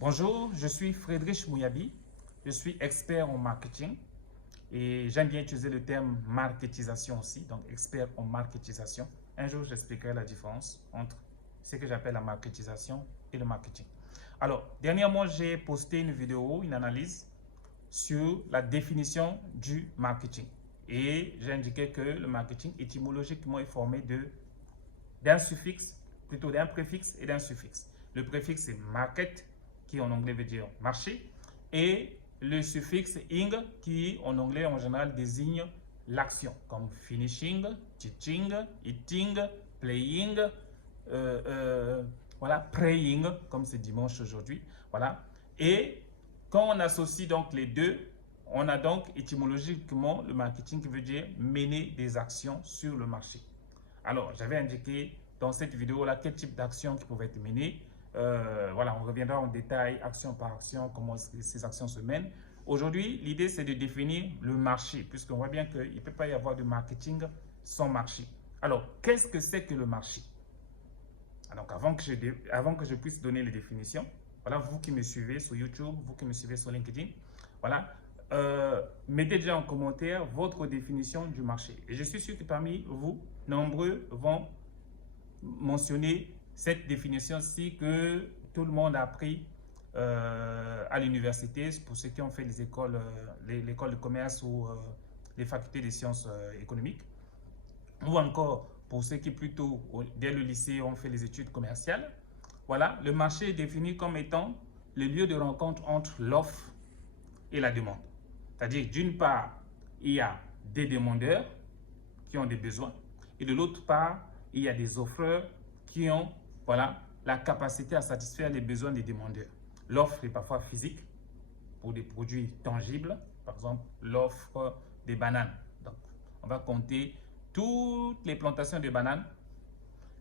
Bonjour, je suis Friedrich Mouyabi, je suis expert en marketing et j'aime bien utiliser le terme marketisation aussi, donc expert en marketisation. Un jour, j'expliquerai la différence entre ce que j'appelle la marketisation et le marketing. Alors, dernièrement, j'ai posté une vidéo, une analyse sur la définition du marketing et j'ai indiqué que le marketing étymologiquement est formé d'un suffixe, plutôt d'un préfixe et d'un suffixe. Le préfixe c'est market, qui en anglais veut dire marché, et le suffixe ing, qui en anglais en général désigne l'action, comme finishing, teaching, eating, playing, voilà, praying, comme c'est dimanche aujourd'hui. Voilà. Et quand on associe donc les deux, on a donc étymologiquement le marketing qui veut dire mener des actions sur le marché. Alors, j'avais indiqué dans cette vidéo-là quel type d'actions qui pouvaient être menées. Voilà, on reviendra en détail, action par action, comment ces actions se mènent. Aujourd'hui, l'idée, c'est de définir le marché, puisqu'on voit bien qu'il ne peut pas y avoir de marketing sans marché. Alors, qu'est-ce que c'est que le marché? Donc, avant que je puisse donner les définitions, voilà, vous qui me suivez sur YouTube, vous qui me suivez sur LinkedIn, voilà, mettez déjà en commentaire votre définition du marché. Et je suis sûr que parmi vous, nombreux vont mentionner cette définition-ci que tout le monde a appris à l'université, pour ceux qui ont fait les écoles, l'école de commerce ou les facultés des sciences économiques, ou encore pour ceux qui plutôt dès le lycée ont fait les études commerciales. Voilà, le marché est défini comme étant le lieu de rencontre entre l'offre et la demande. C'est-à-dire, d'une part, il y a des demandeurs qui ont des besoins, et de l'autre part, il y a des offreurs qui ont, voilà, la capacité à satisfaire les besoins des demandeurs. L'offre est parfois physique pour des produits tangibles, par exemple l'offre des bananes. Donc, on va compter toutes les plantations de bananes,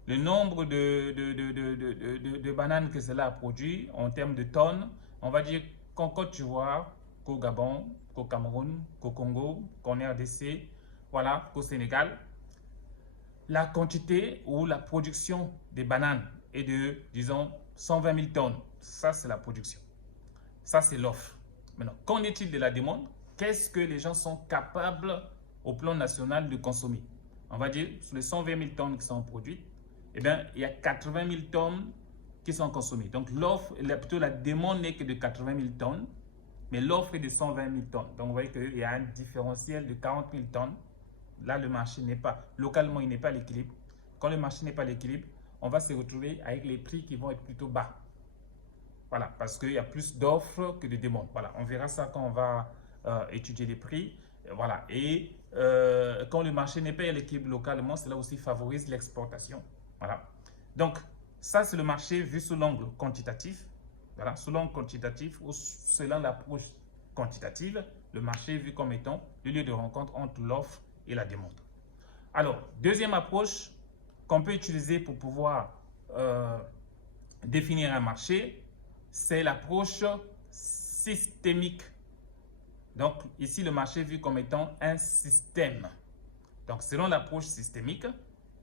le nombre de bananes que cela a produit en termes de tonnes. On va dire qu'en Côte d'Ivoire, qu'au Gabon, qu'au Cameroun, qu'au Congo, qu'en RDC, voilà, qu'au Sénégal, la quantité ou la production des bananes est de, disons, 120 000 tonnes. Ça, c'est la production. Ça, c'est l'offre. Maintenant, qu'en est-il de la demande? Qu'est-ce que les gens sont capables au plan national de consommer? On va dire, sur les 120 000 tonnes qui sont produites, eh bien, il y a 80 000 tonnes qui sont consommées. Donc, l'offre, plutôt la demande n'est que de 80 000 tonnes, mais l'offre est de 120 000 tonnes. Donc, vous voyez qu'il y a un différentiel de 40 000 tonnes. Là, le marché n'est pas, localement, il n'est pas à l'équilibre. Quand le marché n'est pas à l'équilibre, on va se retrouver avec les prix qui vont être plutôt bas. Voilà, parce qu'il y a plus d'offres que de demandes. Voilà, on verra ça quand on va étudier les prix. Voilà, et quand le marché n'est pas à l'équilibre localement, cela aussi favorise l'exportation. Voilà, donc ça c'est le marché vu sous l'angle quantitatif. Voilà, sous l'angle quantitatif ou selon l'approche quantitative, le marché est vu comme étant le lieu de rencontre entre l'offre et la demande. Alors, deuxième approche qu'on peut utiliser pour pouvoir définir un marché, c'est l'approche systémique. Donc, ici, le marché est vu comme étant un système. Donc, selon l'approche systémique,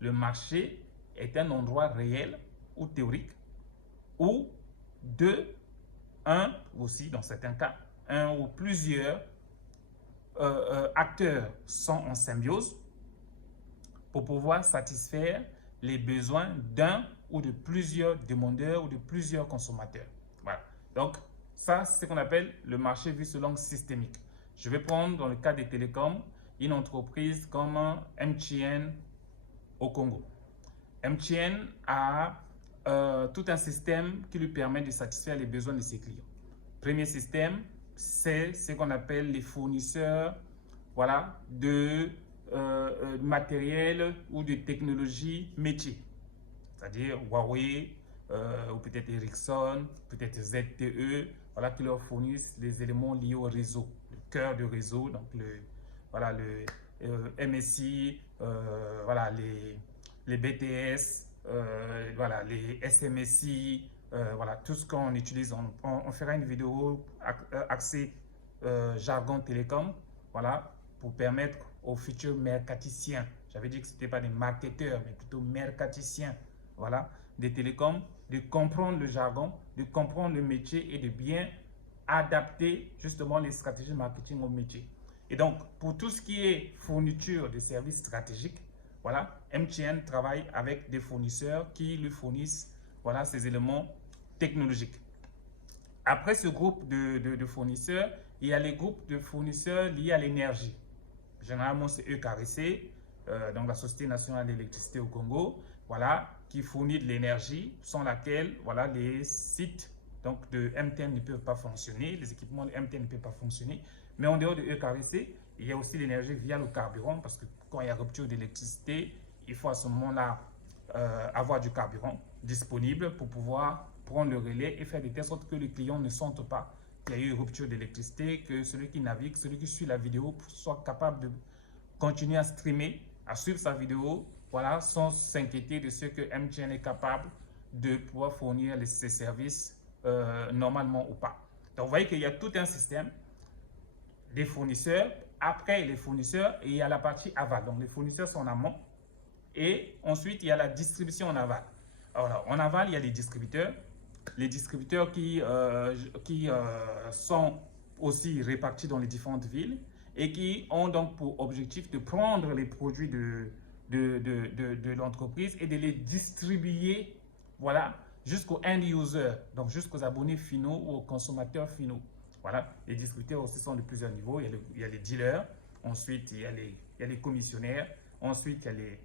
le marché est un endroit réel ou théorique où un aussi, dans certains cas, un ou plusieurs acteurs sont en symbiose pour pouvoir satisfaire les besoins d'un ou de plusieurs demandeurs ou de plusieurs consommateurs. Voilà. Donc, ça, c'est ce qu'on appelle le marché vu sous l'angle systémique. Je vais prendre dans le cas des télécoms une entreprise comme MTN au Congo. MTN a tout un système qui lui permet de satisfaire les besoins de ses clients. Premier système, c'est ce qu'on appelle les fournisseurs, voilà, de matériel ou de technologie métier, c'est-à-dire Huawei ou peut-être Ericsson, peut-être ZTE, voilà, qui leur fournissent les éléments liés au réseau, le cœur du réseau, donc voilà, le MSI, voilà, les BTS, voilà, les SMSI, voilà, tout ce qu'on utilise. On fera une vidéo axée jargon télécom, voilà, pour permettre aux futurs mercaticiens, j'avais dit que ce n'était pas des marketeurs, mais plutôt mercaticiens, voilà, des télécoms, de comprendre le jargon, de comprendre le métier et de bien adapter justement les stratégies de marketing au métier. Et donc, pour tout ce qui est fourniture de services stratégiques, voilà, MTN travaille avec des fournisseurs qui lui fournissent voilà, ces éléments technologiques. Après ce groupe de fournisseurs, il y a les groupes de fournisseurs liés à l'énergie. Généralement, c'est EKRC, donc la Société nationale d'électricité au Congo, voilà, qui fournit de l'énergie sans laquelle voilà, les sites donc, de MTN ne peuvent pas fonctionner, les équipements de MTN ne peuvent pas fonctionner. Mais en dehors de EKRC, il y a aussi l'énergie via le carburant, parce que quand il y a rupture d'électricité, il faut à ce moment-là avoir du carburant disponible pour pouvoir prendre le relais et faire de telle sorte que les clients ne sentent pas qu'il y a eu une rupture d'électricité, que celui qui navigue, celui qui suit la vidéo soit capable de continuer à streamer, à suivre sa vidéo, voilà, sans s'inquiéter de ce que MTN est capable de pouvoir fournir ses services normalement ou pas. Donc, vous voyez qu'il y a tout un système des fournisseurs. Après les fournisseurs, il y a la partie aval. Donc, les fournisseurs sont en amont. Et ensuite, il y a la distribution en aval. Alors, en aval, il y a les distributeurs. Les distributeurs qui sont aussi répartis dans les différentes villes et qui ont donc pour objectif de prendre les produits de l'entreprise et de les distribuer voilà, jusqu'aux end users, donc jusqu'aux abonnés finaux ou aux consommateurs finaux. Voilà, les distributeurs aussi sont de plusieurs niveaux. Il y a les dealers, ensuite il y a les commissionnaires, ensuite il y a les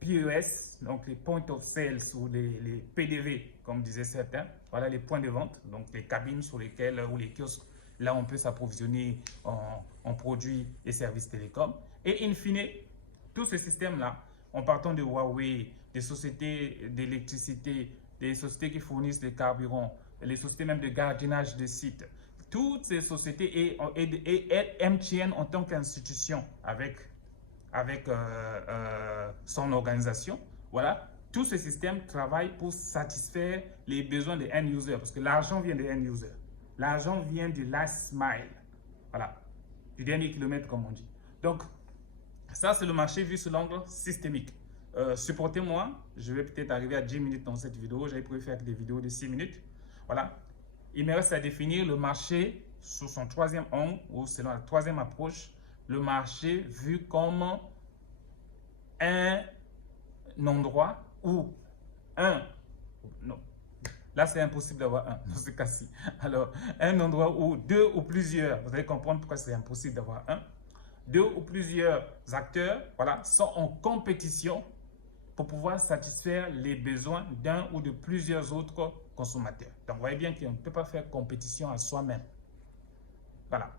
POS, donc les point of sales ou les PDV, comme disaient certains, voilà les points de vente, donc les cabines sur lesquelles, ou les kiosques, là on peut s'approvisionner en produits et services télécoms. Et in fine, tout ce système-là, en partant de Huawei, des sociétés d'électricité, des sociétés qui fournissent des carburants, les sociétés même de gardiennage de sites, toutes ces sociétés et MTN en tant qu'institution avec son organisation, voilà, tout ce système travaille pour satisfaire les besoins des end users, parce que l'argent vient des end users. L'argent vient du last mile, voilà, du dernier kilomètre comme on dit. Donc, ça c'est le marché vu sous l'angle systémique. Supportez-moi, je vais peut-être arriver à 10 minutes dans cette vidéo, j'avais prévu faire des vidéos de 6 minutes, voilà. Il me reste à définir le marché sous son troisième angle, ou selon la troisième approche, le marché vu comme un endroit où non, là c'est impossible d'avoir un, dans ce cas-ci. Alors, un endroit où deux ou plusieurs, vous allez comprendre pourquoi c'est impossible d'avoir un, deux ou plusieurs acteurs, voilà, sont en compétition pour pouvoir satisfaire les besoins d'un ou de plusieurs autres consommateurs. Donc, vous voyez bien qu'on ne peut pas faire compétition à soi-même. Voilà.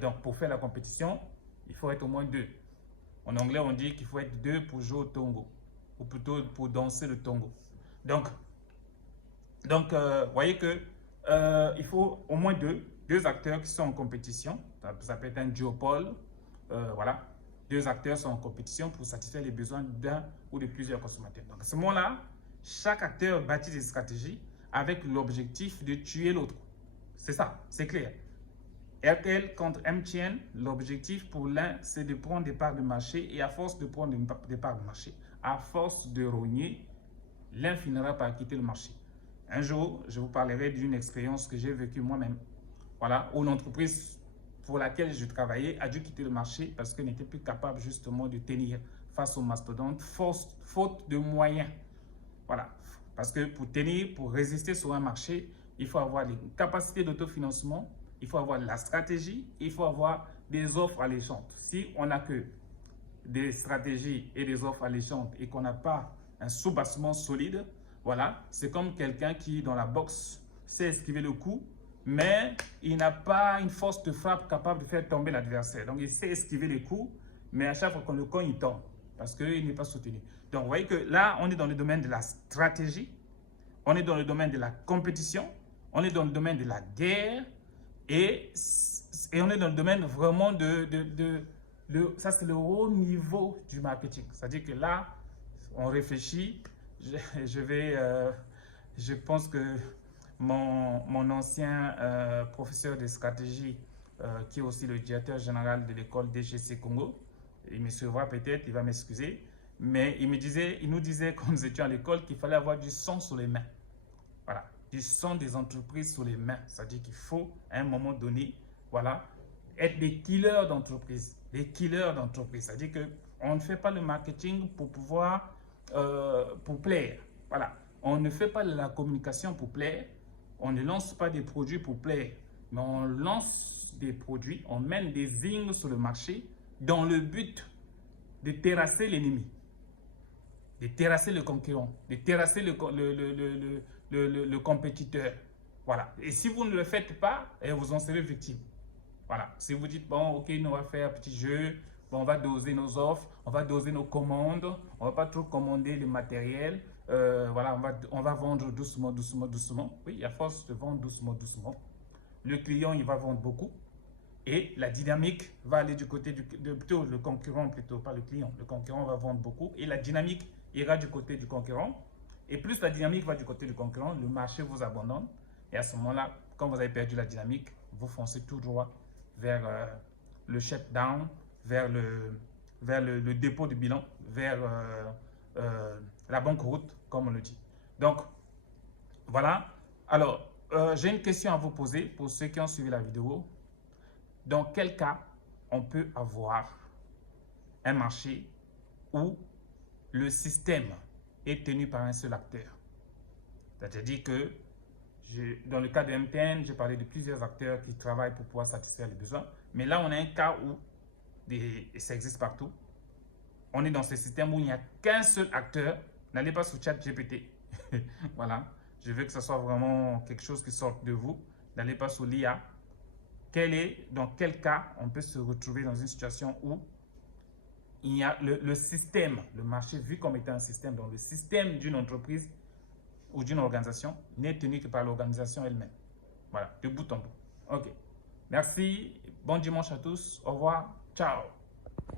Donc, pour faire la compétition, il faut être au moins deux. En anglais, on dit qu'il faut être deux pour jouer au tango, ou plutôt pour danser le tango. Donc vous voyez que il faut au moins deux acteurs qui sont en compétition. Ça peut être un duopole, voilà. Deux acteurs sont en compétition pour satisfaire les besoins d'un ou de plusieurs consommateurs. Donc à ce moment-là, chaque acteur bâtit des stratégies avec l'objectif de tuer l'autre. C'est ça, c'est clair. RTL contre MTN, l'objectif pour l'un, c'est de prendre des parts de marché, et à force de prendre des parts de marché, à force de rogner, l'un finira par quitter le marché. Un jour, je vous parlerai d'une expérience que j'ai vécue moi-même, voilà, où l'entreprise pour laquelle je travaillais a dû quitter le marché parce qu'elle n'était plus capable justement de tenir face aux mastodontes, faute de moyens. Voilà, parce que pour tenir, pour résister sur un marché, il faut avoir des capacités d'autofinancement, il faut avoir de la stratégie, il faut avoir des offres alléchantes. Si on n'a que des stratégies et des offres alléchantes et qu'on n'a pas un soubassement solide, voilà, c'est comme quelqu'un qui, dans la boxe, sait esquiver le coup, mais il n'a pas une force de frappe capable de faire tomber l'adversaire. Donc, il sait esquiver les coups, mais à chaque fois qu'on le cogne, il tombe parce qu'il n'est pas soutenu. Donc, vous voyez que là, on est dans le domaine de la stratégie, on est dans le domaine de la compétition, on est dans le domaine de la guerre, et on est dans le domaine vraiment ça c'est le haut niveau du marketing. C'est-à-dire que là, on réfléchit, je pense que mon ancien professeur de stratégie, qui est aussi le directeur général de l'école DGC Congo, il me suivra peut-être, il va m'excuser. Mais il nous disait quand nous étions à l'école qu'il fallait avoir du sang sur les mains. Voilà, du sang des entreprises sur les mains. C'est-à-dire qu'il faut, à un moment donné, voilà, être des killers d'entreprise. Des killers d'entreprise. C'est-à-dire qu'on ne fait pas le marketing pour pouvoir, pour plaire. Voilà, on ne fait pas de la communication pour plaire. On ne lance pas des produits pour plaire. Mais on lance des produits, on mène des signes sur le marché dans le but de terrasser l'ennemi, de terrasser le concurrent, de terrasser le compétiteur. Voilà. Et si vous ne le faites pas, vous en serez victime. Voilà. Si vous dites, bon, ok, nous on va faire un petit jeu, bon, on va doser nos offres, on va doser nos commandes, on va pas trop commander le matériel. Voilà, on va vendre doucement, doucement, doucement. Oui, à force de vendre doucement, doucement, le client, il va vendre beaucoup. Et la dynamique va aller du côté plutôt le concurrent, plutôt pas le client. Le concurrent va vendre beaucoup et la dynamique ira du côté du concurrent. Et plus la dynamique va du côté du concurrent, le marché vous abandonne. Et à ce moment-là, quand vous avez perdu la dynamique, vous foncez tout droit vers le shutdown, vers le dépôt de bilan, vers la banqueroute, comme on le dit. Donc, voilà. Alors, j'ai une question à vous poser pour ceux qui ont suivi la vidéo. Dans quel cas on peut avoir un marché où le système est tenu par un seul acteur? C'est-à-dire que dans le cas de MTN, j'ai parlé de plusieurs acteurs qui travaillent pour pouvoir satisfaire les besoins. Mais là, on a un cas où, et ça existe partout, on est dans ce système où il n'y a qu'un seul acteur. N'allez pas sur ChatGPT. Voilà, je veux que ce soit vraiment quelque chose qui sorte de vous. N'allez pas sur l'IA. Dans quel cas on peut se retrouver dans une situation où il y a le système, le marché vu comme étant un système, donc le système d'une entreprise ou d'une organisation n'est tenu que par l'organisation elle-même. Voilà, de bout en bout. Ok. Merci, bon dimanche à tous, au revoir, ciao.